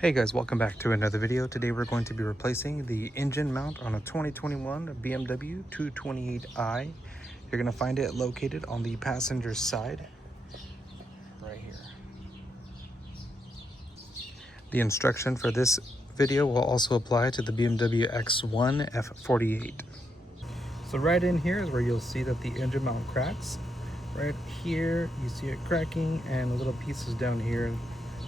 Hey guys, welcome back to another video. Today we're going to be replacing the engine mount on a 2021 BMW 228i. You're going to find it located on the passenger side, right here. The instruction for this video will also apply to the BMW X1 F48. So right in here is where you'll see that the engine mount cracks. Right here, you see it cracking and little pieces down here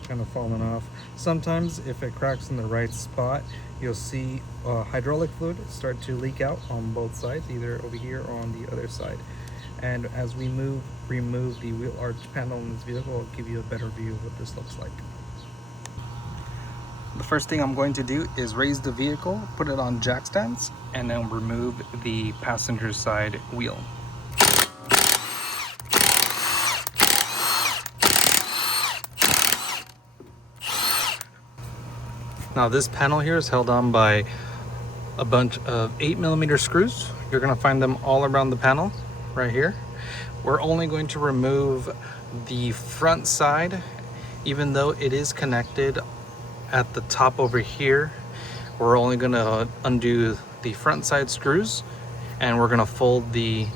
kind of falling off. Sometimes if it cracks in the right spot, you'll see hydraulic fluid start to leak out on both sides, either over here or on the other side. And as we remove the wheel arch panel in this vehicle, I'll give you a better view of what this looks like. The first thing I'm going to do is raise the vehicle, put it on jack stands, and then remove the passenger side wheel. Now this panel here is held on by a bunch of 8mm screws. You're going to find them all around the panel right here. We're only going to remove the front side, even though it is connected at the top over here. We're only going to undo the front side screws, and we're going to fold the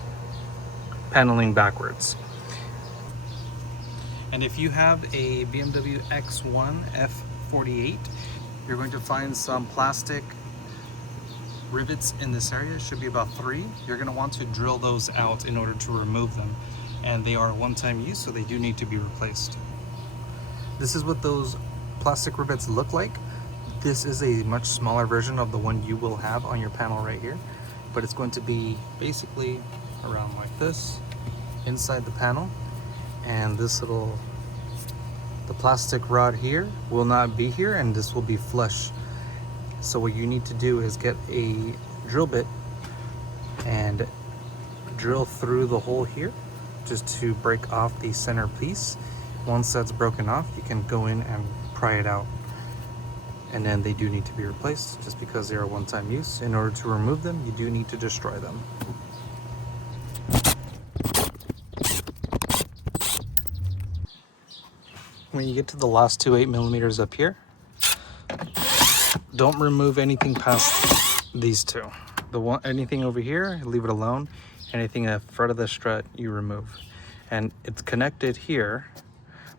paneling backwards. And if you have a BMW X1 F48, you're going to find some plastic rivets in this area. It should be about 3. You're going to want to drill those out in order to remove them, and they are one-time use, so they do need to be replaced. This is what those plastic rivets look like. This is a much smaller version of the one you will have on your panel right here, but it's going to be basically around like this inside the panel, and this little the plastic rod here will not be here, and this will be flush. So what you need to do is get a drill bit and drill through the hole here just to break off the center piece. Once that's broken off, you can go in and pry it out. And then they do need to be replaced just because they are one-time use. In order to remove them, you do need to destroy them. When you get to the last two 8mm up here, don't remove anything past these two. Anything over here, leave it alone. Anything in front of the strut, you remove. And it's connected here,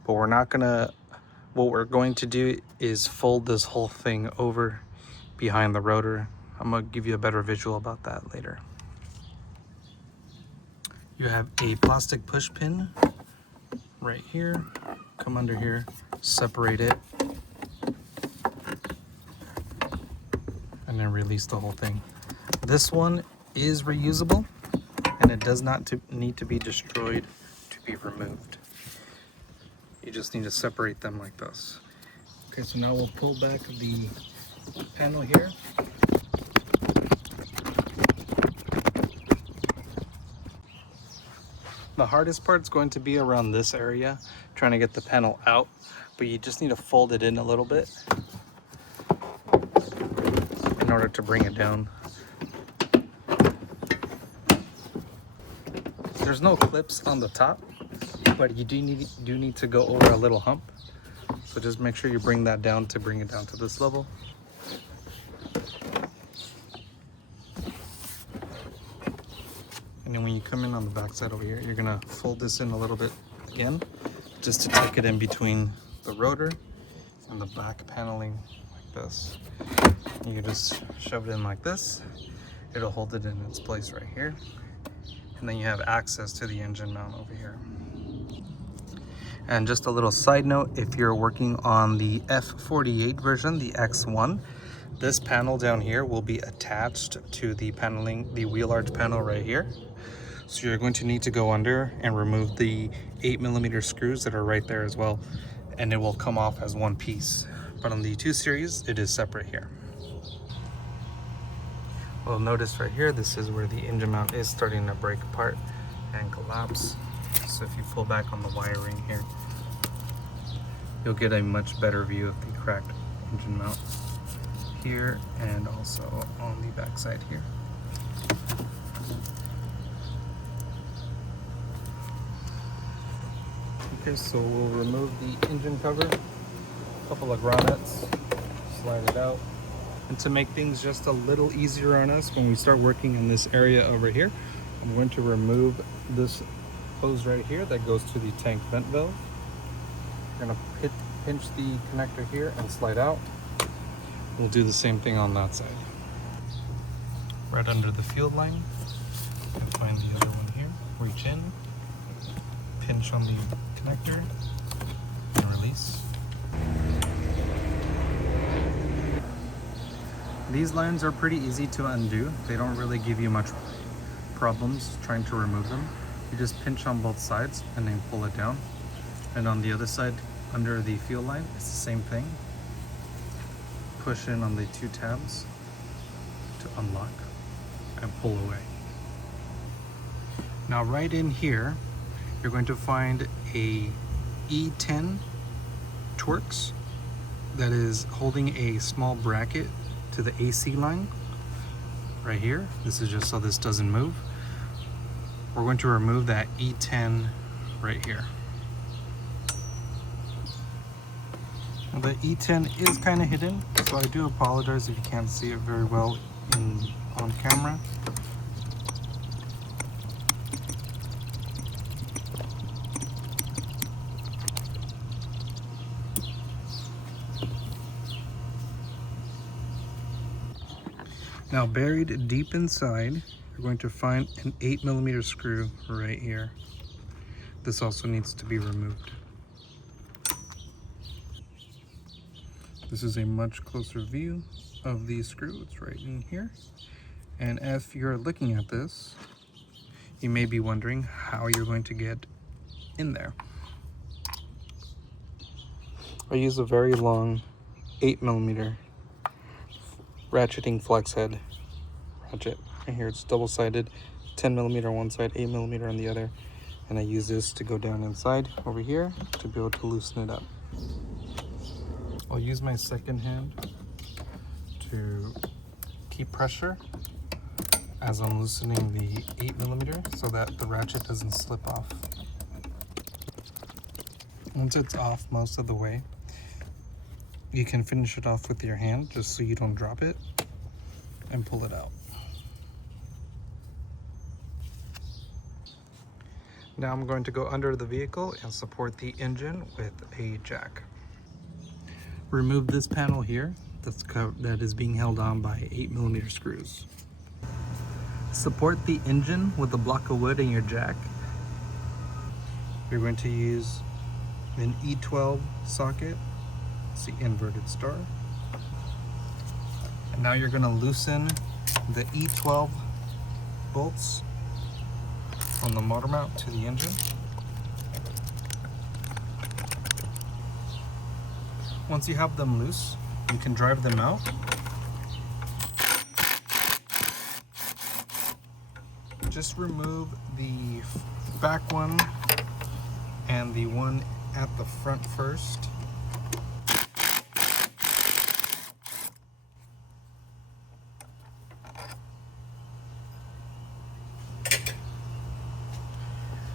but what we're going to do is fold this whole thing over behind the rotor. I'm gonna give you a better visual about that later. You have a plastic push pin right here. Come under here, separate it, and then release the whole thing. This one is reusable, and it does not need to be destroyed to be removed. You just need to separate them like this. Okay, so now we'll pull back the panel here. The hardest part is going to be around this area, trying to get the panel out, but you just need to fold it in a little bit in order to bring it down. There's no clips on the top, but you do need to go over a little hump. So just make sure you bring that down to bring it down to this level. And then when you come in on the back side over here, you're gonna fold this in a little bit again, just to take it in between the rotor and the back paneling like this. You can just shove it in like this. It'll hold it in its place right here. And then you have access to the engine mount over here. And just a little side note, if you're working on the F48 version, the X1, this panel down here will be attached to the paneling, the wheel arch panel right here. So you're going to need to go under and remove the 8mm screws that are right there as well, and it will come off as one piece. But on the 2 Series, it is separate here. Well, notice right here, this is where the engine mount is starting to break apart and collapse. So if you pull back on the wiring here, you'll get a much better view of the cracked engine mount here and also on the back side here. Okay, so we'll remove the engine cover, a couple of grommets, slide it out. And to make things just a little easier on us when we start working in this area over here, I'm going to remove this hose right here that goes to the tank vent valve. We're going to pinch the connector here and slide out. We'll do the same thing on that side. Right under the field line, and find the other one here. Reach in, pinch on the connector, and release. These lines are pretty easy to undo. They don't really give you much problems trying to remove them. You just pinch on both sides and then pull it down. And on the other side, under the field line, it's the same thing. Push in on the two tabs to unlock and pull away. Now right in here, you're going to find a E10 Torx that is holding a small bracket to the AC line right here. This is just so this doesn't move. We're going to remove that E10 right here. Now the E10 is kind of hidden, so I do apologize if you can't see it very well on camera. Now buried deep inside, you're going to find an 8mm screw right here. This also needs to be removed. This is a much closer view of the screw. It's right in here. And if you're looking at this, you may be wondering how you're going to get in there. I use a very long 8mm ratcheting flex head ratchet. Right here it's double-sided, 10mm on one side, 8mm on the other, and I use this to go down inside over here to be able to loosen it up. I'll use my second hand to keep pressure as I'm loosening the 8mm so that the ratchet doesn't slip off. Once it's off most of the way, you can finish it off with your hand just so you don't drop it and pull it out. Now I'm going to go under the vehicle and support the engine with a jack. Remove this panel here that is being held on by 8mm screws. Support the engine with a block of wood and your jack. You're going to use an E12 socket. It's the inverted star. And now you're going to loosen the E12 bolts from the motor mount to the engine. Once you have them loose, you can drive them out. Just remove the back one and the one at the front first.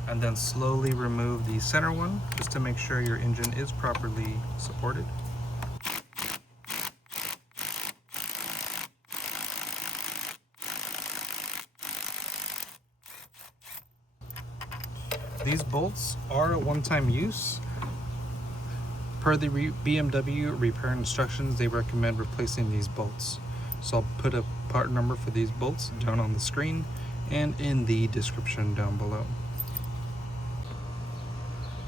And then slowly remove the center one just to make sure your engine is properly supported. These bolts are a one-time use. Per the BMW repair instructions, they recommend replacing these bolts. So I'll put a part number for these bolts down on the screen and in the description down below.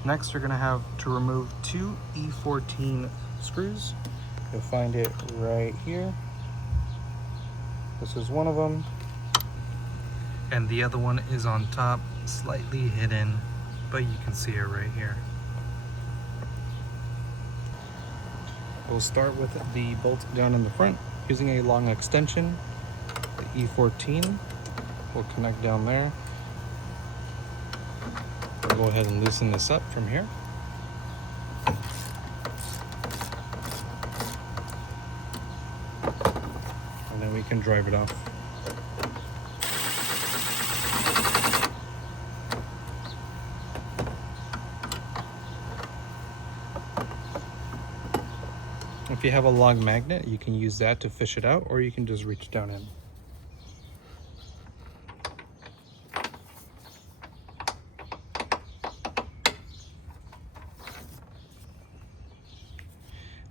Next, you're going to have to remove two E14 screws. You'll find it right here. This is one of them. And the other one is on top, slightly hidden, but you can see it right here. We'll start with the bolt down in the front. Using a long extension, the E14 will connect down there. We'll go ahead and loosen this up from here. And then we can drive it off. If If you have a long magnet, you can use that to fish it out, or you can just reach down in.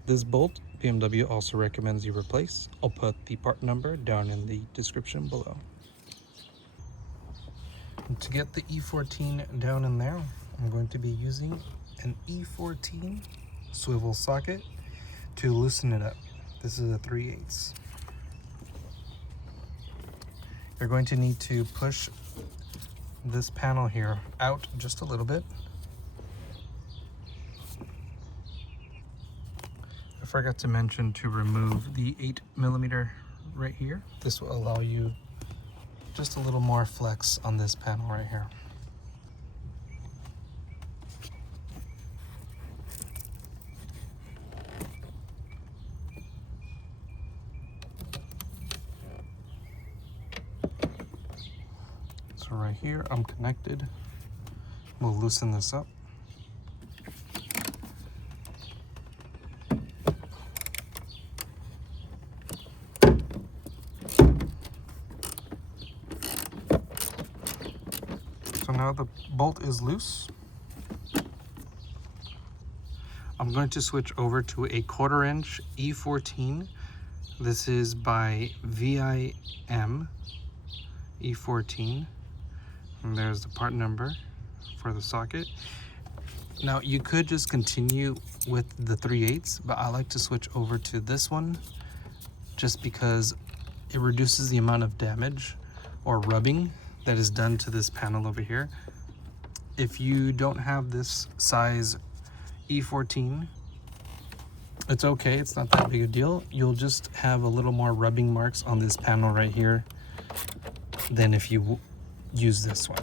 This bolt, BMW also recommends you replace. I'll put the part number down in the description below. To get the E14 down in there, I'm going to be using an E14 swivel socket to loosen it up. This is a 3/8. You're going to need to push this panel here out just a little bit. I forgot to mention to remove the 8mm right here. This will allow you just a little more flex on this panel right here. So right here, I'm connected. We'll loosen this up. So now the bolt is loose. I'm going to switch over to a 1/4" E14. This is by VIM E14. And there's the part number for the socket. Now you could just continue with the 3/8, but I like to switch over to this one just because it reduces the amount of damage or rubbing that is done to this panel over here. If you don't have this size E14, it's okay, it's not that big a deal. You'll just have a little more rubbing marks on this panel right here than if you use this one.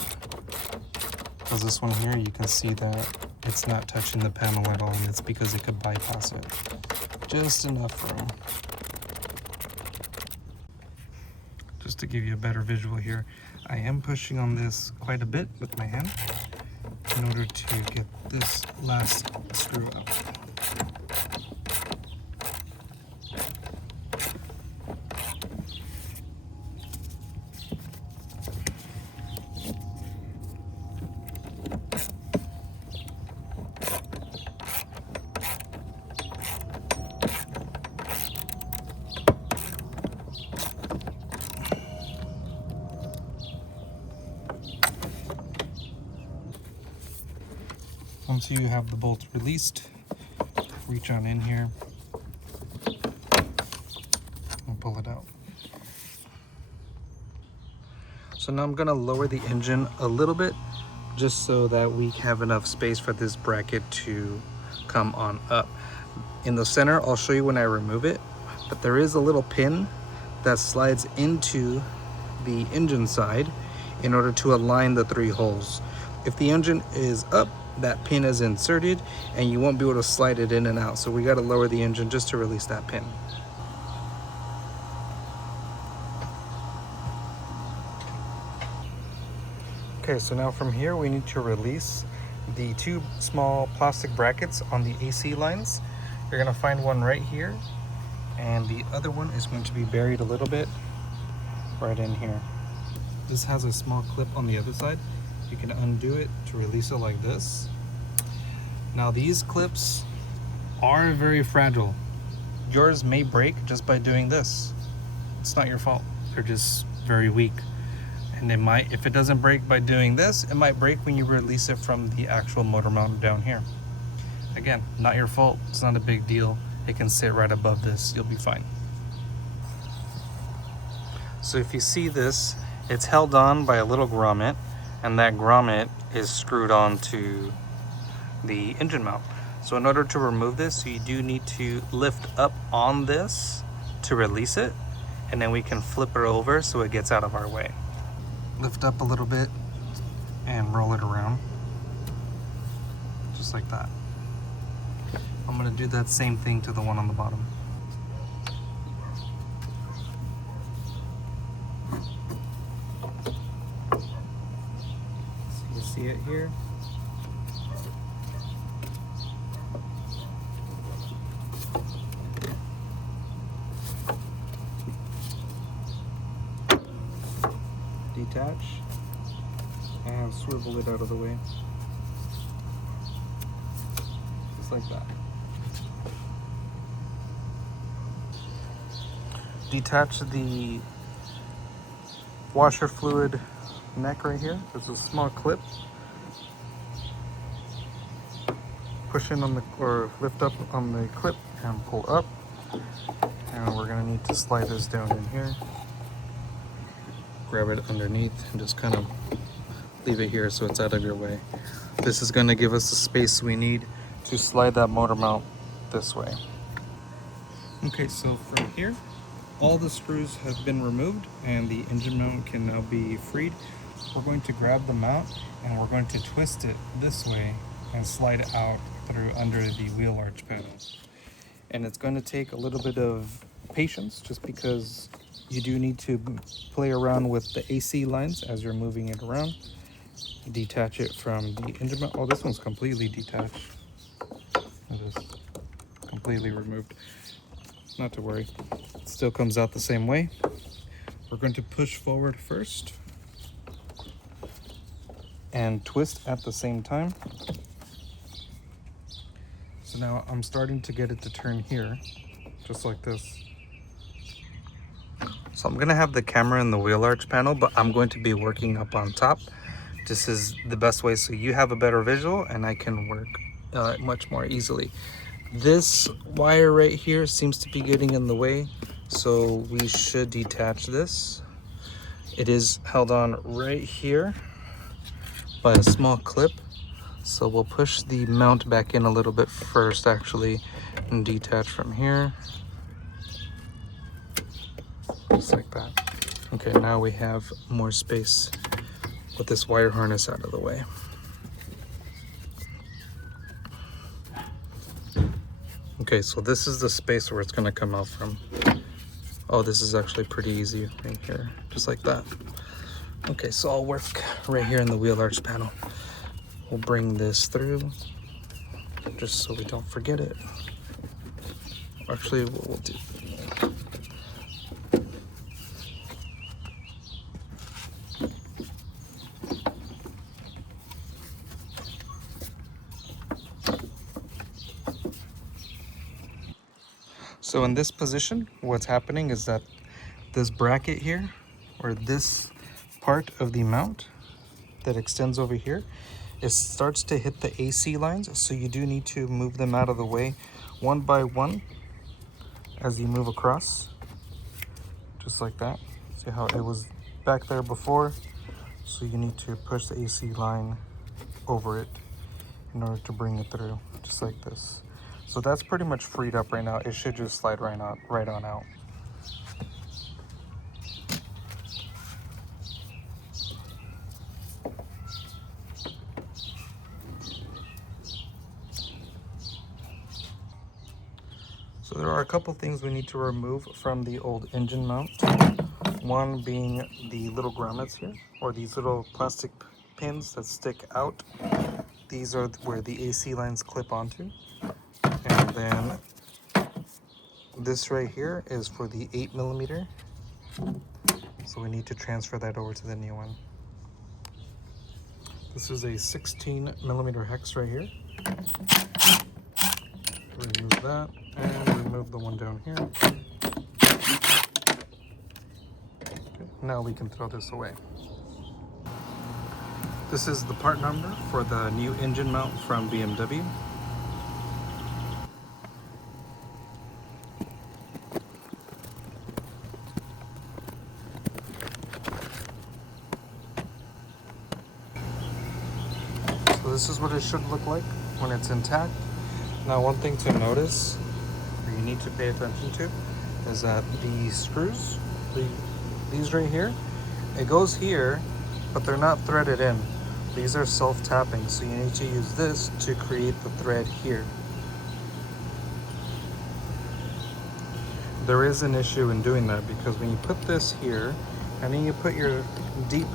Because this one here, you can see that it's not touching the panel at all, and it's because it could bypass it. Just enough room. Just to give you a better visual here, I am pushing on this quite a bit with my hand in order to get this last screw up. Once you have the bolts released, reach on in here and pull it out. So now I'm gonna lower the engine a little bit just so that we have enough space for this bracket to come on up. In the center, I'll show you when I remove it, but there is a little pin that slides into the engine side in order to align the 3 holes. If the engine is up, that pin is inserted and you won't be able to slide it in and out. So we got to lower the engine just to release that pin. Okay, so now from here we need to release the 2 small plastic brackets on the AC lines. You're going to find one right here, and the other one is going to be buried a little bit right in here. This has a small clip on the other side. You can undo it to release it like this. Now these clips are very fragile. Yours may break just by doing this. It's not your fault. They're just very weak. And it might, if it doesn't break by doing this, it might break when you release it from the actual motor mount down here. Again, not your fault. It's not a big deal. It can sit right above this. You'll be fine. So if you see this, it's held on by a little grommet, and that grommet is screwed on to the engine mount. So in order to remove this, you do need to lift up on this to release it, and then we can flip it over so it gets out of our way. Lift up a little bit and roll it around, just like that. I'm gonna do that same thing to the one on the bottom. So you see it here? detach and swivel it out of the way. Just like that. Detach the washer fluid neck right here. There's a small clip. Push in on the, or lift up on the clip and pull up. And we're gonna need to slide this down in here. Grab it underneath and just kind of leave it here so it's out of your way. This is gonna give us the space we need to slide that motor mount this way. Okay, so from here, all the screws have been removed and the engine mount can now be freed. We're going to grab the mount and we're going to twist it this way and slide it out through under the wheel arch panel. And it's going to take a little bit of patience just because you do need to play around with the AC lines as you're moving it around. Detach it from the engine mount. Oh, this one's completely detached. It is completely removed. Not to worry, it still comes out the same way. We're going to push forward first and twist at the same time. So now I'm starting to get it to turn here, just like this. So I'm gonna have the camera in the wheel arch panel, but I'm going to be working up on top. This is the best way so you have a better visual and I can work much more easily. This wire right here seems to be getting in the way, so we should detach this. It is held on right here by a small clip, so we'll push the mount back in a little bit first actually and detach from here, just like that. Okay, now we have more space with this wire harness out of the way. Okay, so this is the space where it's going to come out from. Oh, this is actually pretty easy right here, just like that. Okay, so I'll work right here in the wheel arch panel. We'll bring this through, just so we don't forget it. Actually, what we'll do. So in this position, what's happening is that this bracket here, or this part of the mount that extends over here, it starts to hit the AC lines, so you do need to move them out of the way one by one as you move across, just like that. See how it was back there before? So you need to push the AC line over it in order to bring it through, just like this. So that's pretty much freed up right now. It should just slide right on out. So there are a couple things we need to remove from the old engine mount. One being the little grommets here, or these little plastic pins that stick out. These are where the AC lines clip onto. And then this right here is for the 8mm. So we need to transfer that over to the new one. This is a 16mm hex right here. Remove that and remove the one down here. Okay, now we can throw this away. This is the part number for the new engine mount from BMW. So this is what it should look like when it's intact. Now one thing to notice, or you need to pay attention to, is that the screws, these right here, it goes here, but they're not threaded in. These are self-tapping, so you need to use this to create the thread here. There is an issue in doing that because when you put this here, and then you put your deep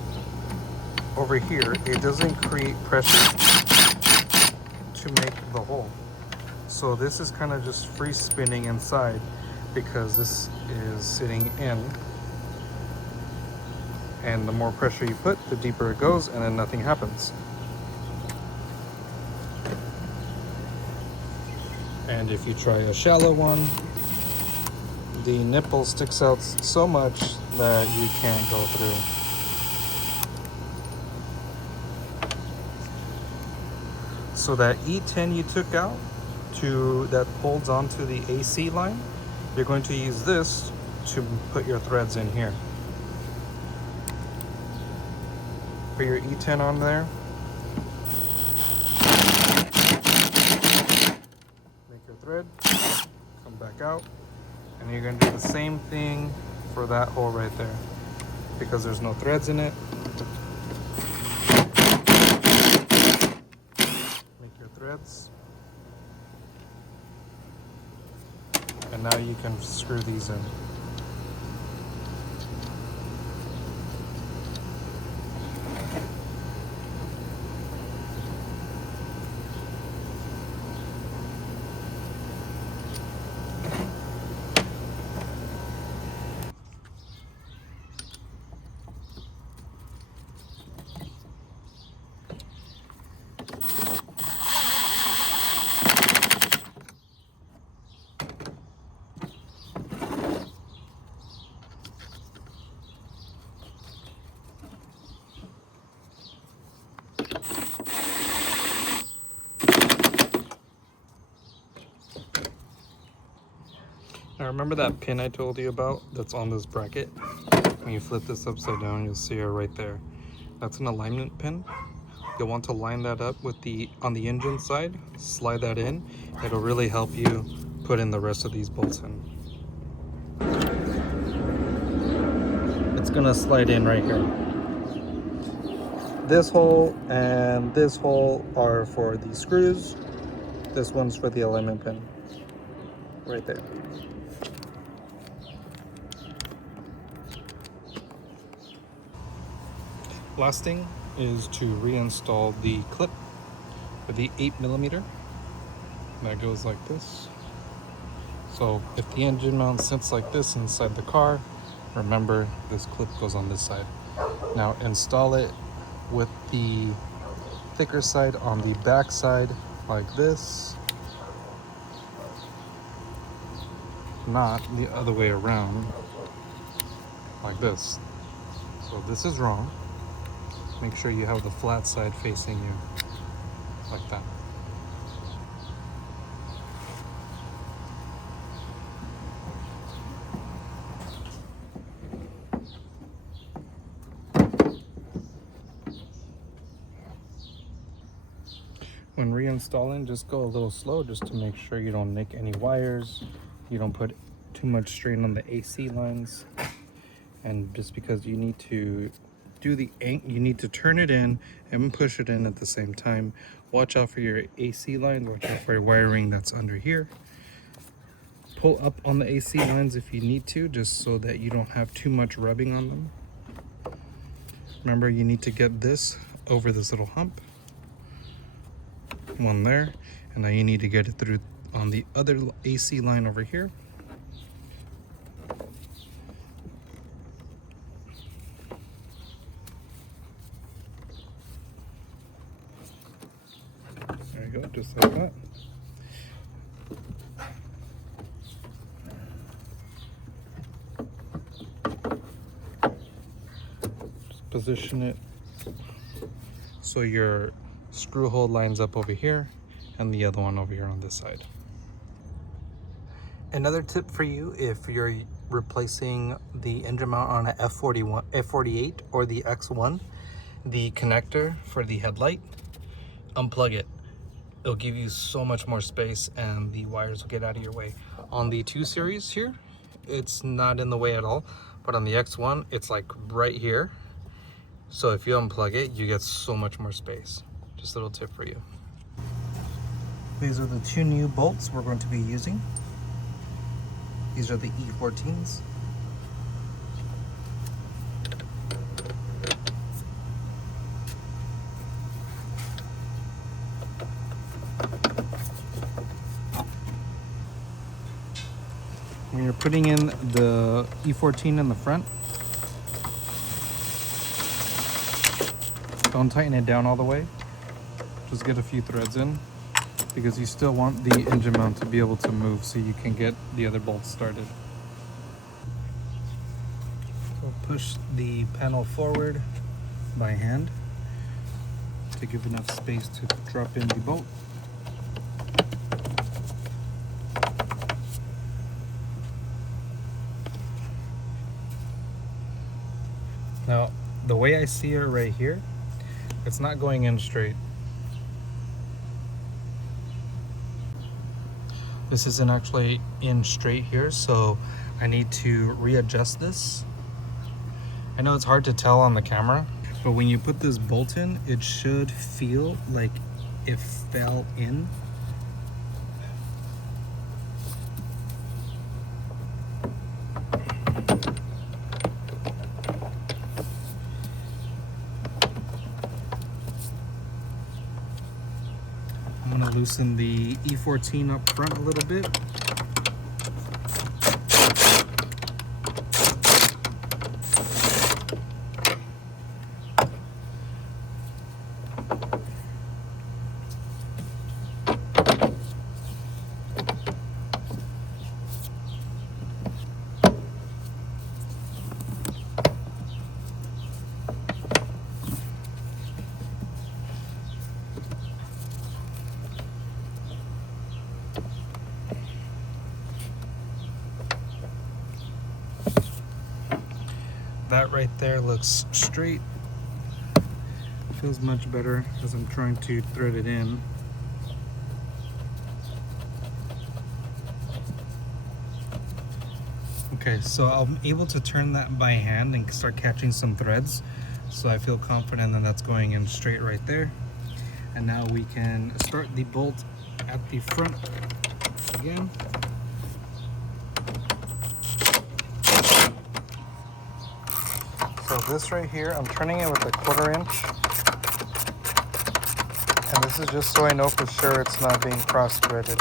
over here, it doesn't create pressure to make the hole. So this is kind of just free spinning inside because this is sitting in. And the more pressure you put, the deeper it goes, and then nothing happens. And if you try a shallow one, the nipple sticks out so much that you can't go through. So that E10 you took out that holds onto the AC line, you're going to use this to put your threads in here. Put your E10 on there. Make your thread, come back out, and you're going to do the same thing for that hole right there. Because there's no threads in it, make your threads. And now you can screw these in. Now remember that pin I told you about that's on this bracket? When you flip this upside down, you'll see it right there. That's an alignment pin. You'll want to line that up with on the engine side, slide that in. It'll really help you put in the rest of these bolts in. It's gonna slide in right here. This hole and this hole are for the screws. This one's for the alignment pin. Right there. Last thing is to reinstall the clip for the 8mm. That goes like this. So if the engine mount sits like this inside the car, remember this clip goes on this side. Now install it with the thicker side on the back side like this. Not the other way around, like this. So this is wrong. Make sure you have the flat side facing you, like that. When reinstalling, just go a little slow just to make sure you don't nick any wires, you don't put too much strain on the AC lines, and just because you need to you need to turn it in and push it in at the same time. Watch out for your AC lines, watch out for your wiring that's under here. Pull up on the AC lines if you need to, just so that you don't have too much rubbing on them. Remember, you need to get this over this little hump. One there, and now you need to get it through on the other AC line over here. There you go, just like that. Just position it so your screw hole lines up over here and the other one over here on this side. Another tip for you, if you're replacing the engine mount on a F48 or the X1, the connector for the headlight, unplug it. It'll give you so much more space and the wires will get out of your way. On the 2 Series here, it's not in the way at all, but on the X1, it's like right here. So if you unplug it, you get so much more space. Just a little tip for you. These are the 2 new bolts we're going to be using. These are the E14s. When you're putting in the E14 in the front, Don't tighten it down all the way. Just get a few threads in, because you still want the engine mount to be able to move so you can get the other bolts started. So push the panel forward by hand to give enough space to drop in the bolt. Now, the way I see it right here, it's not going in straight. This isn't actually in straight here, so I need to readjust this. I know it's hard to tell on the camera, but when you put this bolt in, it should feel like it fell in. I'm gonna loosen the E14 up front a little bit. That right there looks straight. Feels much better as I'm trying to thread it in. Okay, so I'm able to turn that by hand and start catching some threads. So I feel confident that that's going in straight right there. And now we can start the bolt at the front again. So this right here, I'm turning it with a 1/4 inch. And this is just so I know for sure it's not being cross-threaded,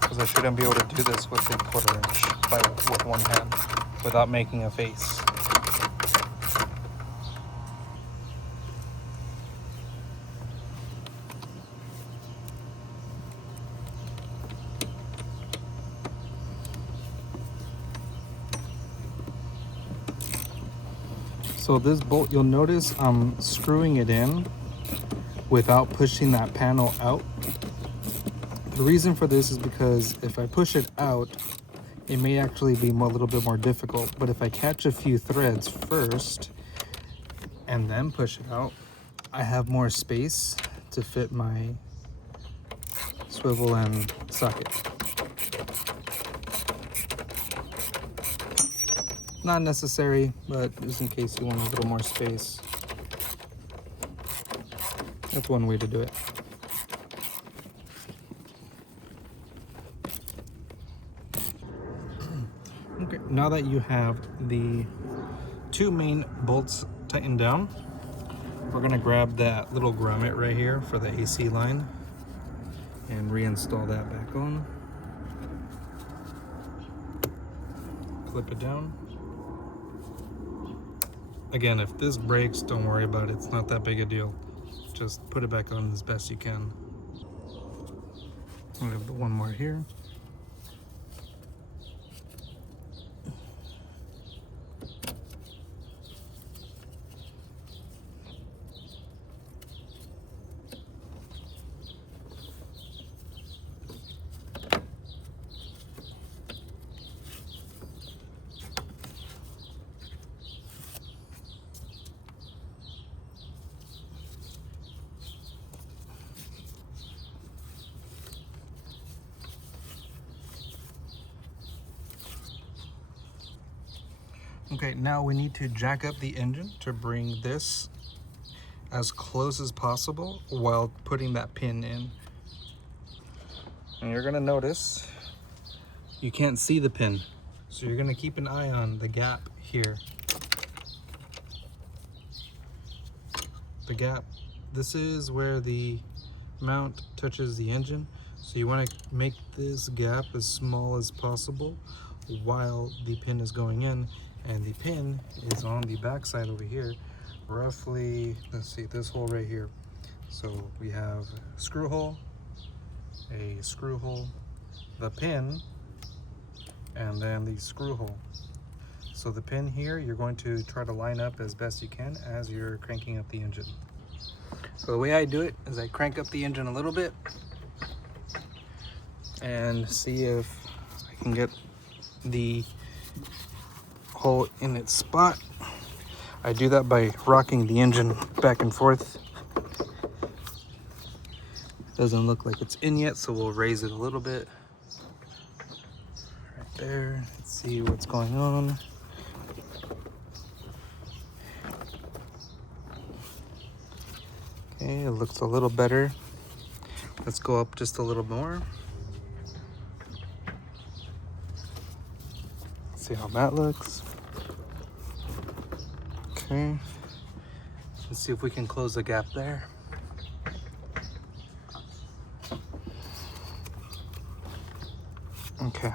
because I shouldn't be able to do this with a 1/4 inch with one hand without making a face. So this bolt, you'll notice I'm screwing it in without pushing that panel out. The reason for this is because if I push it out, it may actually be a little bit more difficult. But if I catch a few threads first and then push it out, I have more space to fit my swivel and socket. Not necessary, but just in case you want a little more space. That's one way to do it. Okay, now that you have the two main bolts tightened down, we're gonna grab that little grommet right here for the AC line and reinstall that back on. Clip it down. Again, if this breaks, don't worry about it. It's not that big a deal. Just put it back on as best you can. We have the one more here. Okay, now we need to jack up the engine to bring this as close as possible while putting that pin in. And you're gonna notice you can't see the pin. So you're gonna keep an eye on the gap here. The gap, this is where the mount touches the engine. So you wanna make this gap as small as possible while the pin is going in. And the pin is on the back side over here, roughly, let's see, this hole right here. So we have a screw hole, the pin, and then the screw hole. So the pin here, you're going to try to line up as best you can as you're cranking up the engine. So the way I do it is I crank up the engine a little bit and see if I can get the hole in its spot. I do that by rocking the engine back and forth. Doesn't look like it's in yet, so we'll raise it a little bit. Right there. Let's see what's going on. Okay, it looks a little better. Let's go up just a little more. See how that looks. Okay. Let's see if we can close the gap there. Okay.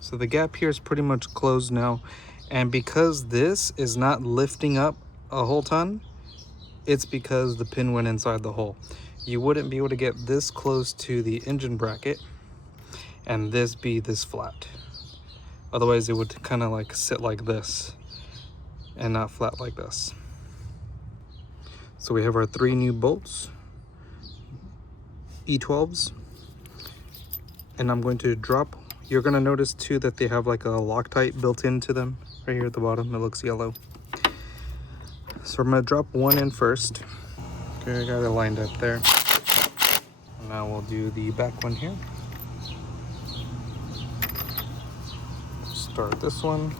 So the gap here is pretty much closed now. And because this is not lifting up a whole ton, it's because the pin went inside the hole. You wouldn't be able to get this close to the engine bracket and this be this flat. Otherwise it would kind of like sit like this and not flat like this. So we have our 3 new bolts, E12s, and I'm going to drop. You're going to notice too that they have like a Loctite built into them right here at the bottom. It looks yellow. So I'm going to drop one in first. Okay, I got it lined up there. Now we'll do the back one here. Start this one.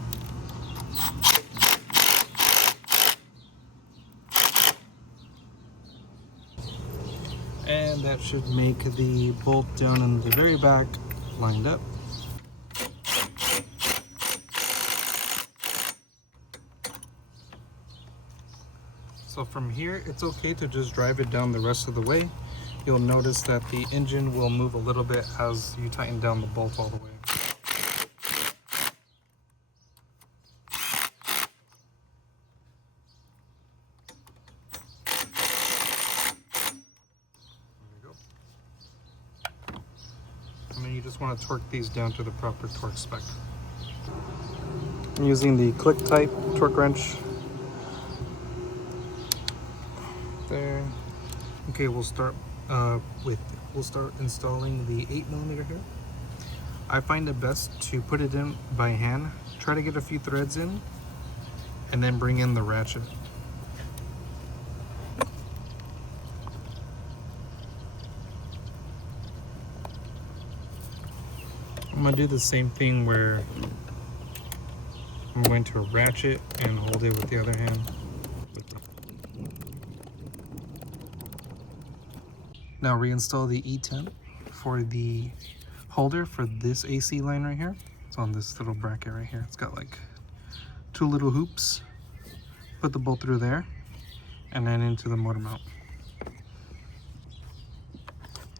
And that should make the bolt down in the very back lined up. So from here, it's okay to just drive it down the rest of the way. You'll notice that the engine will move a little bit as you tighten down the bolt all the way. There you go. And then you just want to torque these down to the proper torque spec. I'm using the click type torque wrench. There. Okay, we'll start installing the 8mm here. I find it best to put it in by hand. Try to get a few threads in and then bring in the ratchet. I'm gonna do the same thing where I'm going to ratchet and hold it with the other hand. Now reinstall the E10 for the holder for this AC line right here. It's on this little bracket right here. It's got like 2 little hoops. Put the bolt through there and then into the motor mount.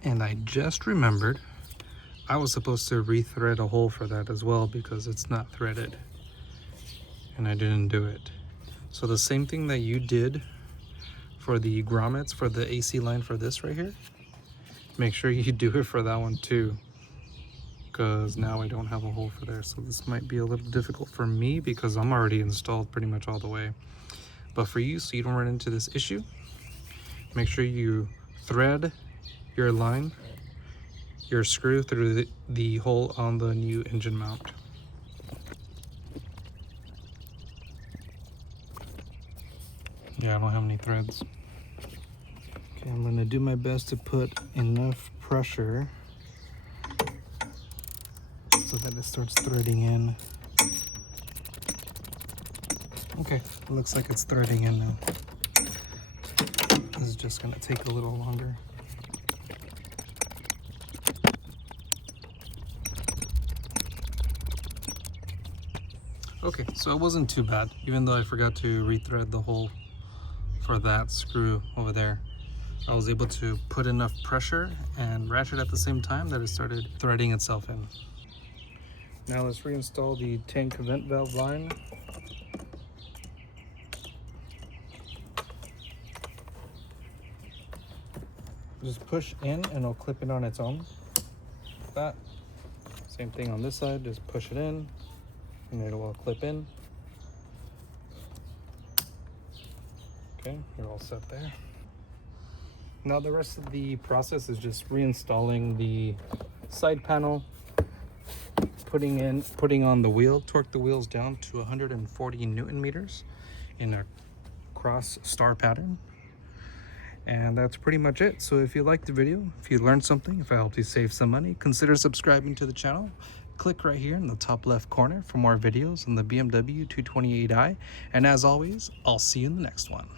And I just remembered I was supposed to rethread a hole for that as well because it's not threaded. And I didn't do it. So the same thing that you did for the grommets for the AC line for this right here, make sure you do it for that one too, because now I don't have a hole for there. So this might be a little difficult for me because I'm already installed pretty much all the way. But for you, so you don't run into this issue, make sure you thread your line, your screw through the hole on the new engine mount. Yeah, I don't have any threads. Okay, I'm gonna do my best to put enough pressure so that it starts threading in. Okay, it looks like it's threading in now. This is just gonna take a little longer. Okay, so it wasn't too bad, even though I forgot to rethread the hole for that screw over there. I was able to put enough pressure and ratchet at the same time that it started threading itself in. Now let's reinstall the tank vent valve line. Just push in and it'll clip it on its own. Like that. Same thing on this side, just push it in and it will clip in. Okay, you're all set there. Now the rest of the process is just reinstalling the side panel, putting on the wheel, torque the wheels down to 140 Newton meters in a cross star pattern. And that's pretty much it. So if you liked the video, if you learned something, if I helped you save some money, consider subscribing to the channel. Click right here in the top left corner for more videos on the BMW 228i. And as always, I'll see you in the next one.